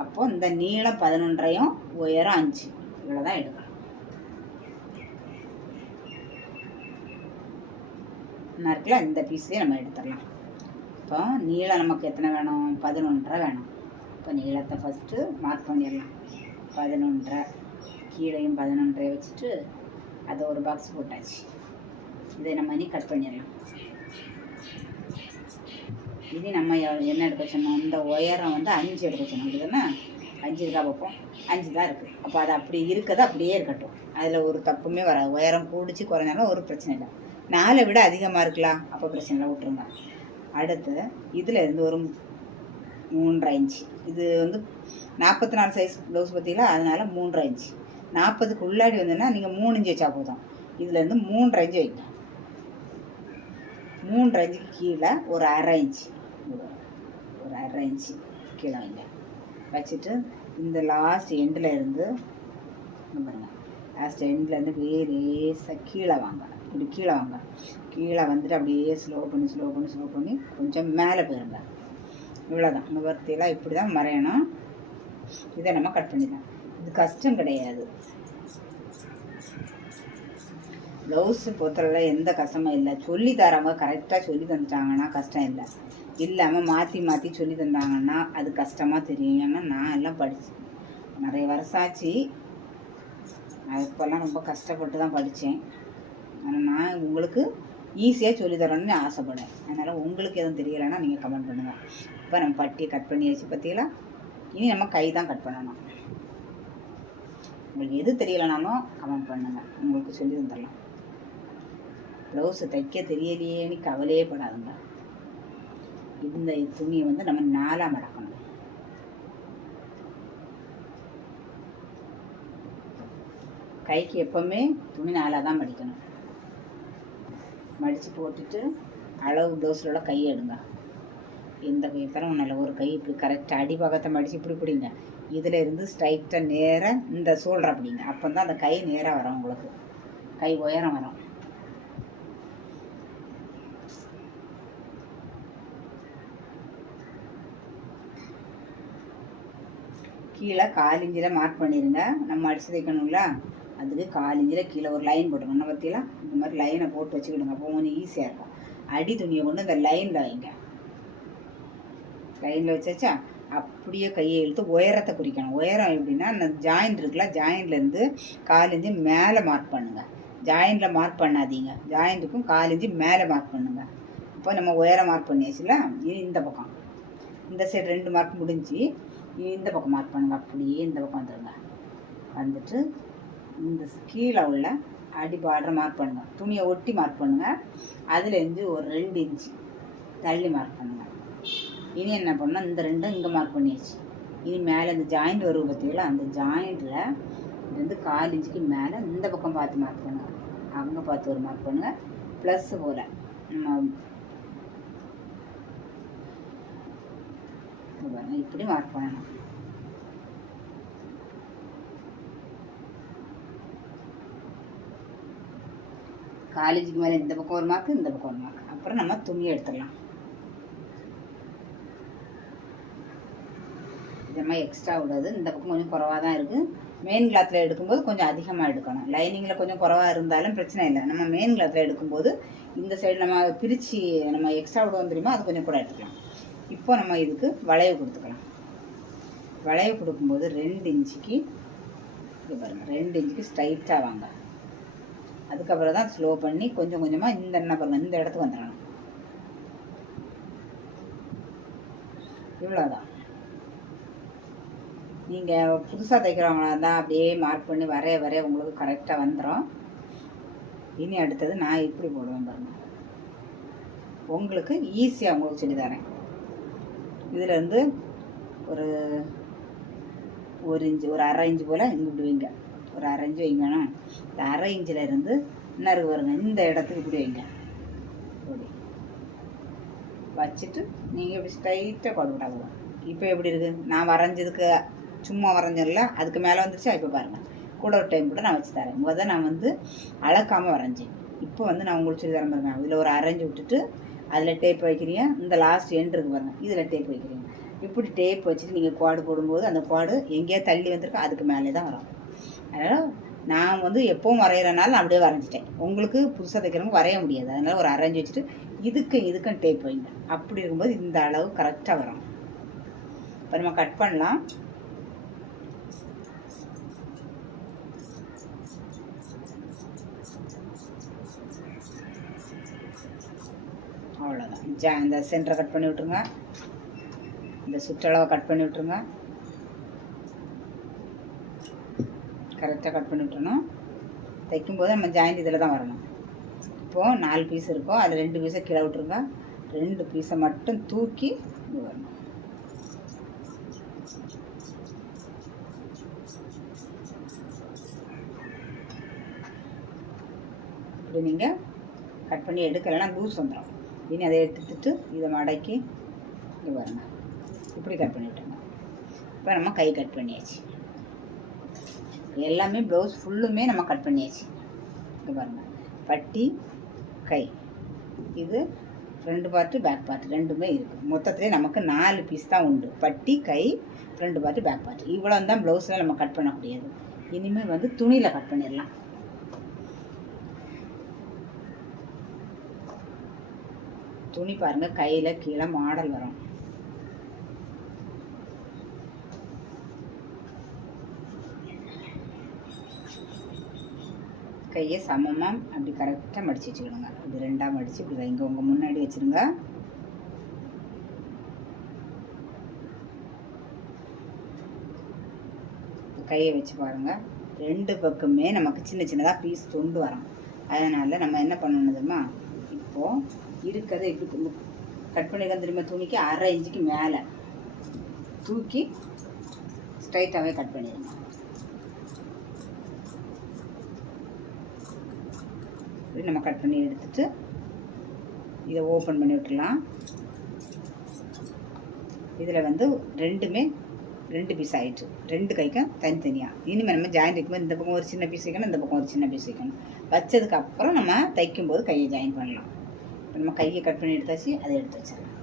அப்போது இந்த நீளம் 11.5யும் உயரம் 5, இவ்வளோ தான் எடுக்கலாம். இருக்குல்ல, இந்த பீஸே நம்ம எடுத்துடலாம். இப்போ நீளம் நமக்கு எத்தனை வேணும்? 11.5 வேணும். இப்போ நீளத்தை ஃபஸ்ட்டு மார்க் பண்ணிடலாம். 11.5 கீழையும் 11.5 வச்சுட்டு அதை ஒரு பாக்ஸ் போட்டாச்சு. இதை நம்ம இனி கட் பண்ணிடலாம். இனி நம்ம என்ன எடுக்க சொன்னோம்? இந்த உயரம் வந்து 5 எடுக்க சொன்னோம். இதுன்னா 5 இருக்கா பார்ப்போம். 5 தான் இருக்குது. அப்போ அது அப்படி இருக்கிறது அப்படியே இருக்கட்டும், அதில் ஒரு தப்புமே வராது. உயரம் கூடிச்சு குறைஞ்சாலும் ஒரு பிரச்சனை இல்லை. 4 விட அதிகமாக இருக்கலாம், அப்போ பிரச்சனை இல்லை, விட்டுருங்க. அடுத்து இதில் இருந்து ஒரு 3.5 இன்ச்சு. இது வந்து 44 சைஸ் ப்ளவுஸ் பார்த்தீங்களா, அதனால் 3.5 இன்ச்சு. 40க்கு உள்ளாடி வந்ததுன்னா நீங்கள் 3 இன்ச்சு வச்சா போதும். இதுலேருந்து 3.5 இன்ச்சு வைங்க. 3.5 இன்ச்சுக்கு கீழே ஒரு 1/2 இன்ச்சு, ஒரு 1/2 இன்ச்சு கீழே வைங்க. வச்சுட்டு இந்த லாஸ்ட் எண்டில் இருந்து பாருங்கள், லாஸ்ட் எண்ட்லேருந்து அப்படியே லேசாக கீழே வாங்க. இப்படி கீழே வாங்க. கீழே வந்துட்டு அப்படியே ஸ்லோ பண்ணி கொஞ்சம் மேலே போயிருங்க. இவ்வளோதான். இந்த வர்த்தியெல்லாம் இப்படி தான் மறையணும். இதை நம்ம கட் பண்ணிடலாம். இது கஷ்டம் கிடையாது. ப்ளவுஸு பொறுத்தவரை எந்த கஷ்டமும் இல்லை. சொல்லி தரவங்க கரெக்டாக சொல்லி தந்துட்டாங்கன்னா கஷ்டம் இல்லை. இல்லாமல் மாற்றி சொல்லி தந்தாங்கன்னா அது கஷ்டமாக தெரியும். ஏன்னா நான் எல்லாம் படித்தேன், நிறைய வருஷம் ஆச்சு. இப்போல்லாம் ரொம்ப கஷ்டப்பட்டு தான் படித்தேன். ஆனால் நான் உங்களுக்கு ஈஸியாக சொல்லித்தரணும்னு ஆசைப்படேன். அதனால் உங்களுக்கு எதுவும் தெரியலைன்னா நீங்கள் கமெண்ட் பண்ணுங்கள். இப்போ நம்ம பட்டியை கட் பண்ணி வச்சு பார்த்தீங்களா, இனி நம்ம கை தான் கட் பண்ணணும். உங்களுக்கு எது தெரியலைனாலும் கமெண்ட் பண்ணுங்கள், உங்களுக்கு சொல்லி தந்துடலாம். ப்ளவுஸு தைக்க தெரியலையேன்னு கவலையே படாதுங்க. இந்த துணியை வந்து நம்ம 4ஆக மடக்கணும். கைக்கு எப்போவுமே துணி நாளாக தான் மடிக்கணும். மடித்து போட்டுட்டு அளவு ப்ளவுஸோட கையை எடுங்க. எந்த கை தரம் ஒன்றும் இல்லை, ஒரு கை இப்படி கரெக்டாக அடிபாகத்தை மடித்து இப்படி பிடிங்க. இதில் இருந்து ஸ்ட்ரைட்டாக நேராக இந்த ஷோல்டர் அப்படிங்க. அப்போ தான் அந்த கை நேராக வரும், உங்களுக்கு கை உயரம் வரும். கீழே 1/4 இன்ச்சில் மார்க் பண்ணிடுங்க. நம்ம அடித்து தைக்கணுங்களா, அதுக்கு 1/4 இன்ச்சில் கீழே ஒரு லைன் போட்டுக்கணும். பற்றிலாம் இந்த மாதிரி லைனை போட்டு வச்சுக்கிடுங்க. அப்போ கொஞ்சம் ஈஸியாக இருக்கும். அடி துணியை கொண்டு இந்த லைனில் வைங்க. லைனில் வச்சாச்சா, அப்படியே கையை இழுத்து உயரத்தை குறிக்கணும். உயரம் எப்படின்னா, அந்த ஜாயிண்ட் இருக்குல்ல, ஜாயிண்ட்லேருந்து 1/4 இன்ச்சு மேலே மார்க் பண்ணுங்கள். ஜாயிண்டில் மார்க் பண்ணாதீங்க, ஜாயிண்ட்டுக்கும் 1/4 இன்ச்சு மேலே மார்க் பண்ணுங்கள். இப்போ நம்ம உயரம் மார்க் பண்ணியாச்சுல, இனி இந்த பக்கம் இந்த சைடு 2 மார்க் முடிஞ்சு இந்த பக்கம் மார்க் பண்ணுங்கள். அப்படியே இந்த பக்கம் வந்துடுங்க. வந்துட்டு இந்த கீழே உள்ள அடி பார்டரை மார்க் பண்ணுங்கள். துணியை ஒட்டி மார்க் பண்ணுங்கள். அதுலேருந்து ஒரு 2 இன்ச்சு தள்ளி மார்க் பண்ணுங்கள். இனி என்ன பண்ணால் இந்த 2 இங்கே மார்க் பண்ணியாச்சு. இனி மேலே இந்த ஜாயிண்ட் வரும் பார்த்தீங்களா, அந்த ஜாயிண்டில் இருந்து 1/4 இன்ச்சுக்கு மேலே இந்த பக்கம் பார்த்து மார்க் பண்ணுங்கள். அங்கே பார்த்து ஒரு மார்க் பண்ணுங்கள். ப்ளஸ் போல் நம்ம இப்படி மார்க் பண்ணணும். காலேஜுக்கு மேலே இந்த பக்கம் ஒரு மார்க்கு, இந்த பக்கம் ஒரு மார்க். அப்புறம் நம்ம துணியை எடுத்துடலாம். இதமாக எக்ஸ்ட்ரா விடாது. இந்த பக்கம் கொஞ்சம் குறவாக தான் இருக்குது. மெயின் கிளாத்தில் எடுக்கும்போது கொஞ்சம் அதிகமாக எடுக்கணும். லைனிங்கில் கொஞ்சம் குறவாக இருந்தாலும் பிரச்சனை இல்லை. நம்ம மெயின் கிளாத்தில் எடுக்கும்போது இந்த சைடு நம்ம பிரித்து நம்ம எக்ஸ்ட்ரா விடுவோம் தெரியுமா, அது கொஞ்சம் கூட எடுத்துக்கலாம். இப்போ நம்ம இதுக்கு வளைவு கொடுத்துக்கலாம். வளைவு கொடுக்கும்போது 2 இன்ச்சுக்கு இது பாருங்கள், 2 இன்ச்சுக்கு ஸ்ட்ரைட்டாக வாங்க. அதுக்கப்புறம் தான் ஸ்லோ பண்ணி கொஞ்சம் கொஞ்சமாக இந்த என்ன பாருங்கள், இந்த இடத்துக்கு வந்துடணும். இவ்வளோதான். நீங்கள் புதுசாக தைக்கிறவங்களா தான் அப்படியே மார்க் பண்ணி வரைய உங்களுக்கு கரெக்டாக வந்துடும். இனி அடுத்தது நான் இப்படி போடுவேன் பாருங்கள், உங்களுக்கு ஈஸியாக உங்களுக்கு சொல்லி தரேன். இதிலேருந்து ஒரு 1 இன்ச்சு, ஒரு 1/2 இன்ச்சு போல் இங்கே இப்படி வைங்க. ஒரு 1/2 இன்ச்சு வைங்கணும். இந்த 1/2 இன்ச்சில் இருந்து இன்னும் வருங்க, இந்த இடத்துக்கு இப்படி வைங்க. இப்படி வச்சுட்டு நீங்கள் இப்படி ஸ்ட்ரைட்டாக கோடு போட்டால் போதும். இப்போ எப்படி இருக்குது, நான் வரைஞ்சதுக்கு சும்மா வரைஞ்சல, அதுக்கு மேலே வந்துருச்சு. இப்போ பாருங்கள், கூட ஒரு டைம் கூட நான் வச்சு தரேன். முதல் நான் அளக்காமல் வரைஞ்சேன். இப்போ நான் உங்களுக்கு சொல்லி தரேன் பாருங்க. இதில் ஒரு அரைஞ்சி விட்டுட்டு அதில் டேப் வைக்கிறீங்க. இந்த லாஸ்ட் எண்ட் இருக்கு பாருங்கள், இதில் டேப் வைக்கிறீங்க. இப்படி டேப் வச்சுட்டு நீங்கள் குவாடு போடும்போது அந்த குவாடு எங்கேயா தள்ளி வந்திருக்கா, அதுக்கு மேலே தான் வரும். அதனால் நான் எப்பவும் வரைகிறனால நான் அப்படியே வரைஞ்சிட்டேன். உங்களுக்கு புதுசாக தைக்கிறவங்க வரைய முடியாது. அதனால் ஒரு அரைஞ்சி வச்சுட்டு இதுக்கும் டேப் வைங்க. அப்படி இருக்கும்போது இந்த அளவு கரெக்டாக வரும். இப்போ நம்ம கட் பண்ணலாம். அவ்வளோதான். இந்த சென்டரை கட் பண்ணி விட்ருங்க. இந்த சுற்றளவை கட் பண்ணி விட்ருங்க. கரெக்டாக கட் பண்ணி விட்டுறணும். தைக்கும்போது நம்ம ஜாயிண்ட் இதில் தான் வரணும். இப்போது 4 பீஸ் இருக்கும், அதில் 2 பீஸை கீழே விட்ருங்க. 2 பீஸை மட்டும் தூக்கி இது வரணும். இப்படி நீங்கள் கட் பண்ணி எடுக்கலைன்னா லூஸ் வந்துடும். இனி அதை எடுத்துட்டு இதை மடக்கி இது பாருங்க, இப்படி கட் பண்ணி விட்டுருங்க. இப்போ நம்ம கை கட் பண்ணியாச்சு. எல்லாமே ப்ளவுஸ் ஃபுல்லுமே நம்ம கட் பண்ணியாச்சு. இது பாருங்கள், பட்டி கை, இது ஃப்ரண்ட் பார்ட்டு பேக் பார்ட்டு ரெண்டுமே இருக்குது. மொத்தத்துலேயே நமக்கு 4 பீஸ் தான் உண்டு. பட்டி கை ஃப்ரண்ட் பார்ட்டு பேக் பார்ட்டு இவ்வளோ தான் ப்ளவுஸில் நம்ம கட் பண்ணக்கூடியது. இனிமேல் துணியில் கட் பண்ணிடலாம். துணி பாருங்கள், கையில் கீழே மாடல் வரும். கையை சமமாக அப்படி கரெக்டாக மடித்து வச்சுக்கிடுங்க. இப்படி 2ஆக மடித்து இப்படி வைங்க, உங்கள் முன்னாடி வச்சுருங்க. கையை வச்சு பாருங்கள், 2 பக்கமே நமக்கு சின்ன சின்னதாக பீஸ் துண்டு வரும். அதனால் நம்ம என்ன பண்ணணுதுமா, இப்போது இருக்கிறத இப்படி கட் பண்ணிக்கலாம் திரும்ப. துணிக்கு 1/2 இன்ச்சுக்கு மேலே தூக்கி ஸ்ட்ரைட்டாகவே கட் பண்ணிடுங்க. இப்படி நம்ம கட் பண்ணி எடுத்துட்டு இதை ஓப்பன் பண்ணி விட்டுடலாம். இதில் வந்து ரெண்டுமே 2 பீஸ் ஆகிடுச்சு, 2 கைக்கும் தனித்தனியாக. இனிமேல் நம்ம ஜாயின் வைக்கும்போது இந்த பக்கம் ஒரு சின்ன பீஸ் வைக்கணும், இந்த பக்கம் ஒரு சின்ன பீஸ் வைக்கணும். வச்சதுக்கப்புறம் நம்ம தைக்கும்போது கையை ஜாயின் பண்ணலாம். இப்போ நம்ம கையை கட் பண்ணி எடுத்தாச்சு, அதை எடுத்து வச்சிடலாம்.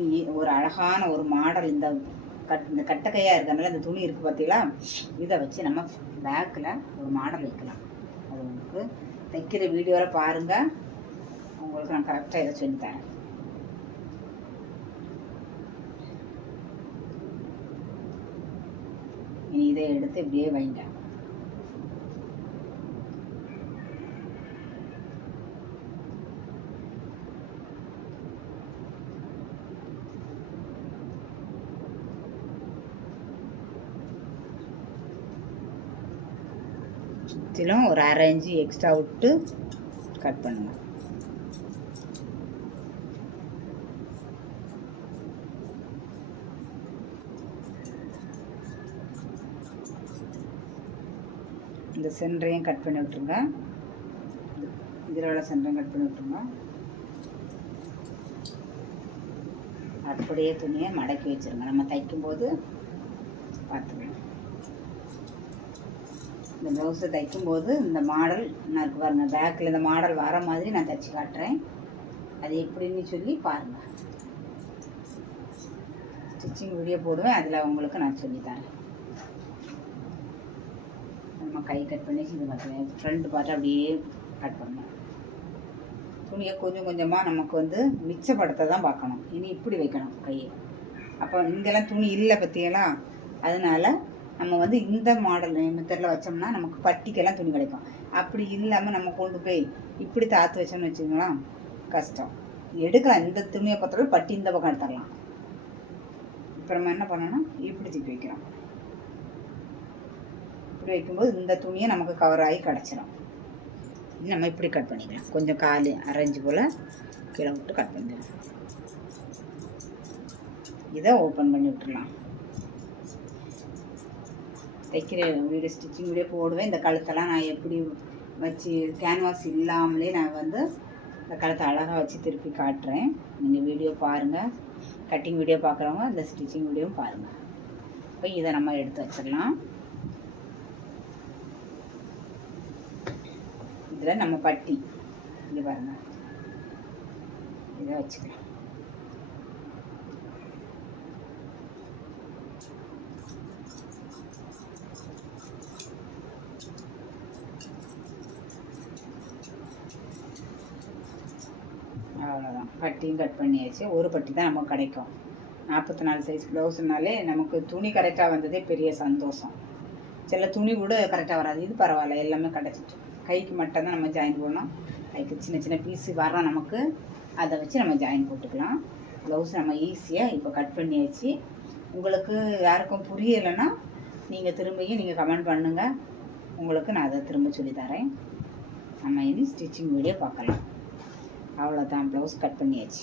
இனி ஒரு அழகான ஒரு மாடல் இந்த கட்டைக்கையாக இருக்கிறதுனால இந்த துணி இருக்குது பார்த்தீங்களா, இதை வச்சு நம்ம பேக்கில் ஒரு மாடல் வைக்கலாம். அது உங்களுக்கு தைக்கிற வீடியோவில் பாருங்கள், உங்களுக்கு நான் கரெக்டாக இதை சொல்லித்தரேன். இனி இதை எடுத்து இப்படியே வைங்க. சுற்றிலும் ஒரு 1/2 இன்ச்சு எக்ஸ்ட்ரா விட்டு கட் பண்ணுங்கள். இந்த சென்டரையும் கட் பண்ணி விட்டுருங்க, இதில் உள்ள சென்டரையும் கட் பண்ணி விட்டுருங்க. அப்படியே துணியை மடக்கி வச்சுருங்க. நம்ம தைக்கும்போது பார்த்துக்கலாம். இந்த ப்ளவுஸை தைக்கும்போது இந்த மாடல் நான் இருக்கு பாருங்கள், பேக்கில் இந்த மாடல் வர மாதிரி நான் தைச்சி காட்டுறேன். அது எப்படின்னு சொல்லி பாருங்கள். ஸ்டிச்சிங் வீடியோ போடுவேன், அதில் உங்களுக்கு நான் சொல்லித்தரேன். நம்ம கை கட் பண்ணி இது பார்த்துவேன், ஃப்ரண்ட் பார்த்து அப்படியே கட் பண்ணணும். துணியை கொஞ்சம் கொஞ்சமாக நமக்கு வந்து மிச்சப்படுத்த தான் பார்க்கணும். இனி இப்படி வைக்கணும் கையை. அப்போ இங்கெல்லாம் துணி இல்லை பற்றியெல்லாம், அதனால் நம்ம வந்து இந்த மாடல் மெத்தடில் வச்சோம்னா நமக்கு பட்டிக்கெல்லாம் துணி கிடைக்கும். அப்படி இல்லாமல் நம்ம கொண்டு போய் இப்படி தாத்து வச்சோம்னு வச்சுக்கோங்களா, கஷ்டம். எடுக்கலாம், இந்த துணியை பொறுத்தவரை பட்டி இந்த பக்கம் எடுத்துடலாம். இப்போ நம்ம என்ன பண்ணோன்னா இப்படி திருப்பி வைக்கிறோம். இப்படி வைக்கும்போது இந்த துணியை நமக்கு கவர் ஆகி கிடச்சிடும். நம்ம இப்படி கட் பண்ணிக்கலாம். கொஞ்சம் 1/4 இன்ச்சு போல் கீழே விட்டு கட் பண்ணிடலாம். இதை ஓப்பன் பண்ணி விட்டுடலாம். தைக்கிற வீடியோ ஸ்டிச்சிங் வீடியோ போடுவேன். இந்த கழுத்தெல்லாம் நான் எப்படி வச்சு கேன்வாஸ் இல்லாமலே நான் வந்து இந்த கழுத்தை அழகாக வச்சு திருப்பி காட்டுறேன். நீங்கள் வீடியோ பாருங்கள், கட்டிங் வீடியோ பார்க்குறவங்க இந்த ஸ்டிச்சிங் வீடியோவும் பாருங்கள். இப்போ இதை நம்ம எடுத்து வச்சிடலாம். இதில் நம்ம பட்டி இது பாருங்கள், இதை வச்சுக்கலாம். அவ்வளோதான், பட்டியும் கட் பண்ணியாச்சு. ஒரு பட்டி தான் நமக்கு கிடைக்கும். 44 சைஸ் ப்ளவுஸ்னாலே நமக்கு துணி கரெக்டாக வந்ததே பெரிய சந்தோஷம். சில துணி கூட கரெக்டாக வராது, இது பரவாயில்ல, எல்லாமே கிடச்சிட்டு. கைக்கு மட்டும்தான் நம்ம ஜாயின் போடணும். கைக்கு சின்ன சின்ன பீஸு வரோம் நமக்கு, அதை வச்சு நம்ம ஜாயின் போட்டுக்கலாம். ப்ளவுஸ் நம்ம ஈஸியாக இப்போ கட் பண்ணியாச்சு. உங்களுக்கு யாருக்கும் புரியலைன்னா நீங்கள் திரும்பியும் நீங்கள் கமெண்ட் பண்ணுங்கள், உங்களுக்கு நான் அதை திரும்ப சொல்லித்தரேன். நம்ம இனி ஸ்டிச்சிங் வீடியோ பார்க்கலாம். அவ்வளோதான், ப்ளவுஸ் கட் பண்ணியாச்சு.